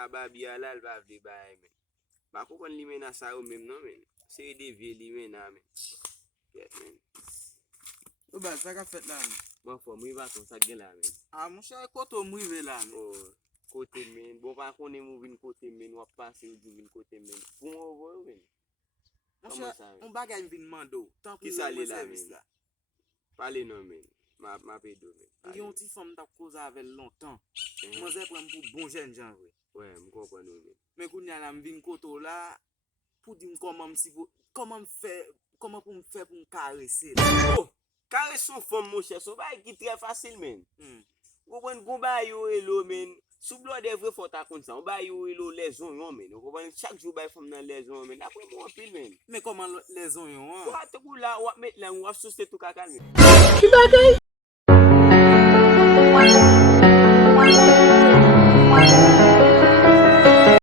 a babi a la, l va vle bay men. Ba kou kon li men a sa ou men non men. Se de vie li men a men. Yes men. Ou ba, ça qu'a fait là? Mwen fò mwen va ton sa gen la men. Ah, mon cher, koto mrive là. Oh, kote men. Bon pa konen mou vin kote men, wap pase ou di vin kote men. Pou mwen vò men. Mon Comment cher, ça, on bagay vin mando. Tant Qui pour ça moi li la service men? là. Pale non men. Ma pe do men. Il y a un petit femme t'a causé avec longtemps. Eh. Moi j'ai prendre pour bon jeune gens vrai. Ouais, mwen kompon nou men. Mais quand y a la vin koto là pour dire comment pour me faire pour me caresser. Oh! Kare son fòm mò chè, son bay ki tre fasil men. Kompon goun bay yo elo men. Sou blo de vre fò ta kont sa. On bay yo elo lezon yon men. Kompon chak jou bay fòm nan lezon men. Apre moun pil men. Mais comment les ont yon? Kwa te kou la wap met lan wap sou se tou kakal men.